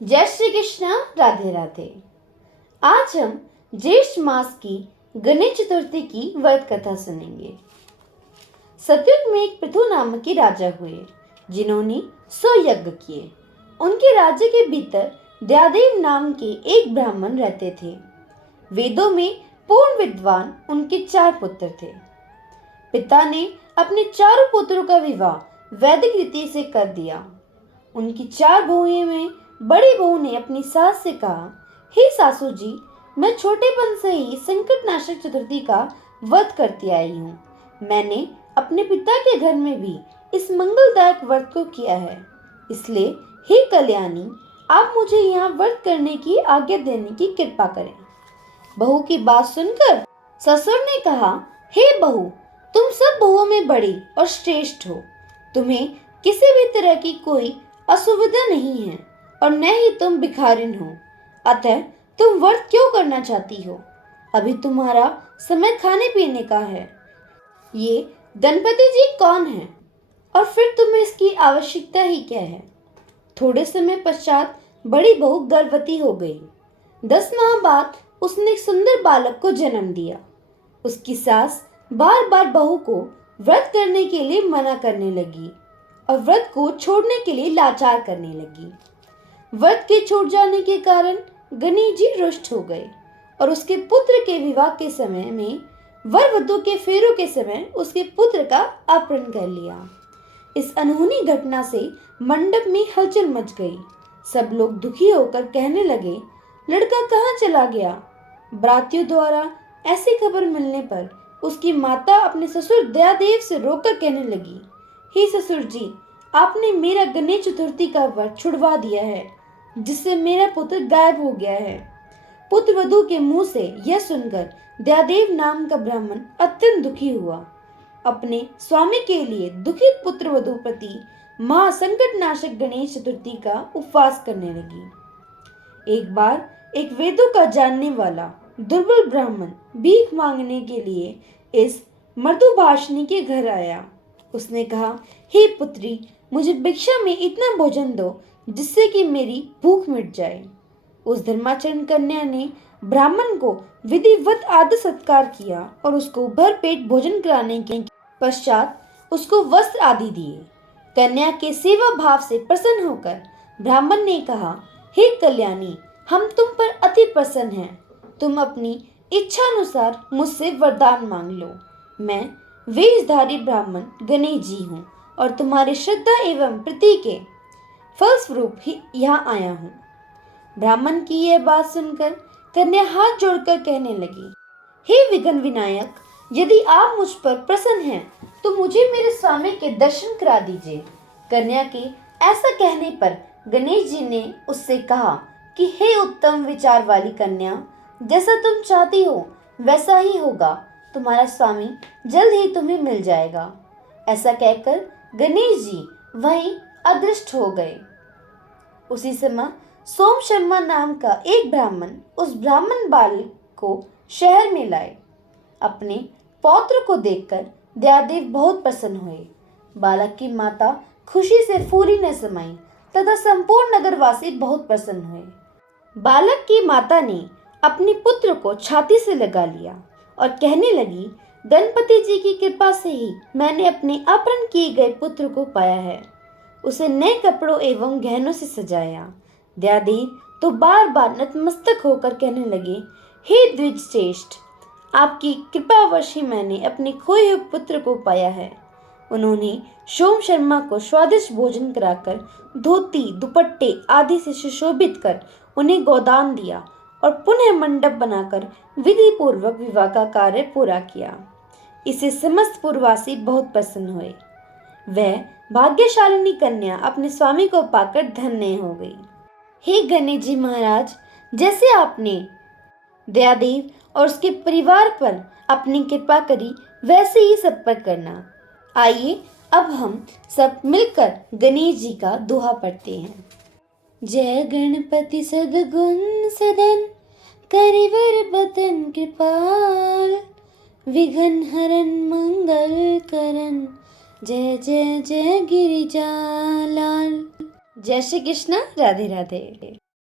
जय श्री कृष्ण। राधे राधे। आज हम ज्येष्ठ मास की गणेश चतुर्थी की व्रत कथा सुनेंगे। सतयुग में एक पृथु नामक के राजा हुए जिन्होंने 100 यज्ञ किए। उनके राज्य के भीतर दयादेव नाम के एक ब्राह्मण रहते थे। वेदों में पूर्ण विद्वान उनके 4 पुत्र थे। पिता ने अपने चारों पुत्रों का विवाह वैदिक रीति से कर दिया। उनकी 4 बहुएं में बड़ी बहू ने अपनी सास से कहा, हे सासू जी, मैं छोटेपन से ही संकटनाशक चतुर्थी का व्रत करती आई हूँ। मैंने अपने पिता के घर में भी इस मंगलदायक व्रत को किया है, इसलिए हे कल्याणी, आप मुझे यहाँ व्रत करने की आज्ञा देने की कृपा करें। बहू की बात सुनकर ससुर ने कहा, हे बहू, तुम सब बहुओं में बड़ी और श्रेष्ठ हो। तुम्हें किसी भी तरह की कोई असुविधा नहीं है और न ही तुम भिखारिन हो, अतः तुम व्रत क्यों करना चाहती हो? अभी तुम्हारा समय खाने पीने का है। ये गणपति जी कौन है और फिर तुम्हें इसकी आवश्यकता ही क्या है? थोड़े समय पश्चात बड़ी बहू गर्भवती हो गई। 10 माह बाद उसने एक सुंदर बालक को जन्म दिया। उसकी सास बार बार बहू को व्रत करने के लिए मना करने लगी और व्रत को छोड़ने के लिए लाचार करने लगी। व्रत के छूट जाने के कारण गणेश जी रुष्ट हो गए और उसके पुत्र के विवाह के समय में वर वधू के फेरों के समय उसके पुत्र का अपहरण कर लिया। इस अनहोनी घटना से मंडप में हलचल मच गई। सब लोग दुखी होकर कहने लगे, लड़का कहाँ चला गया? बरातियों द्वारा ऐसी खबर मिलने पर उसकी माता अपने ससुर दयादेव से रोकर कहने लगी, हे ससुर जी, आपने मेरा गणेश चतुर्थी का व्रत छुड़वा दिया है, जिससे मेरा पुत्र गायब हो गया है। पुत्र वधू के मुंह से यह सुनकर दयादेव नाम का ब्राह्मण अत्यंत दुखी हुआ। अपने स्वामी के लिए दुखित पुत्र वधू प्रति महासंकटनाशक गणेश चतुर्थी का उपवास करने लगी। एक बार एक वेदों का जानने वाला दुर्बल ब्राह्मण भीख मांगने के लिए इस मृदुभाषिणी के घर आया। उसने कहा, हे पुत्री, मुझे भिक्षा में इतना भोजन दो जिससे कि मेरी भूख मिट जाए। उस धर्माचरण कन्या ने ब्राह्मण को विधिवत आदर सत्कार किया और उसको भरपेट भोजन कराने के पश्चात उसको वस्त्र आदि दिए। कन्या के सेवा भाव से प्रसन्न होकर ब्राह्मण ने कहा, हे कल्याणी, हम तुम पर अति प्रसन्न हैं। तुम अपनी इच्छा अनुसार मुझसे वरदान मांग लो। मैं वेशधारी ब्राह्मण गणेश जी हूँ और तुम्हारी श्रद्धा एवं प्रीति के फलस्वरूप ही यहाँ आया हूँ। ब्राह्मण की यह बात सुनकर कन्या हाथ जोड़कर कहने लगी, हे विघ्न विनायक, यदि आप मुझ पर प्रसन्न हैं तो मुझे मेरे स्वामी के दर्शन करा दीजिए। कन्या के ऐसा कहने पर गणेश जी ने उससे कहा कि हे उत्तम विचार वाली कन्या, जैसा तुम चाहती हो वैसा ही होगा। तुम्हारा स्वामी जल्द ही तुम्हें मिल जाएगा। ऐसा कहकर गणेश जी वहीं अदृष्ट हो गए। उसी समय सोम शर्मा नाम का एक ब्राह्मण उस ब्राह्मण बालक को शहर में लाए। अपने पौत्र को देखकर दयादेव बहुत प्रसन्न हुए। बालक की माता खुशी से फूली न समाई तथा संपूर्ण नगरवासी बहुत प्रसन्न हुए। बालक की माता ने अपने पुत्र को छाती से लगा लिया और कहने लगी, गणपति जी की कृपा से ही मैंने अपने अपहरण किए गए पुत्र को पाया है। उसे नए कपड़ों एवं गहनों से सजाया। दयादेव तो बार बार नतमस्तक होकर कहने लगे, हे द्विज श्रेष्ठ, आपकी कृपावश ही मैंने अपने खोए हुए पुत्र को पाया है। उन्होंने सोम शर्मा को स्वादिष्ट भोजन कराकर धोती दुपट्टे आदि से सुशोभित कर उन्हें गोदान दिया और पुनः मंडप बनाकर विधि पूर्वक विवाह का कार्य पूरा किया। इसे समस्त पुरवासी बहुत प्रसन्न हुए। वह भाग्यशालिनी कन्या अपने स्वामी को पाकर धन्य हो गई। हे गणेश जी महाराज, जैसे आपने दयादेव और उसके परिवार पर अपनी कृपा करी वैसे ही सब पर करना। आइए अब हम सब मिलकर गणेश जी का दोहा पढ़ते हैं। जय गणपति सद्गुण सदन, करिवर बदन कृपाल, विघ्न हरन मंगल करन, जय जय जय गिरिजालाल। जय श्री कृष्ण। राधे राधे।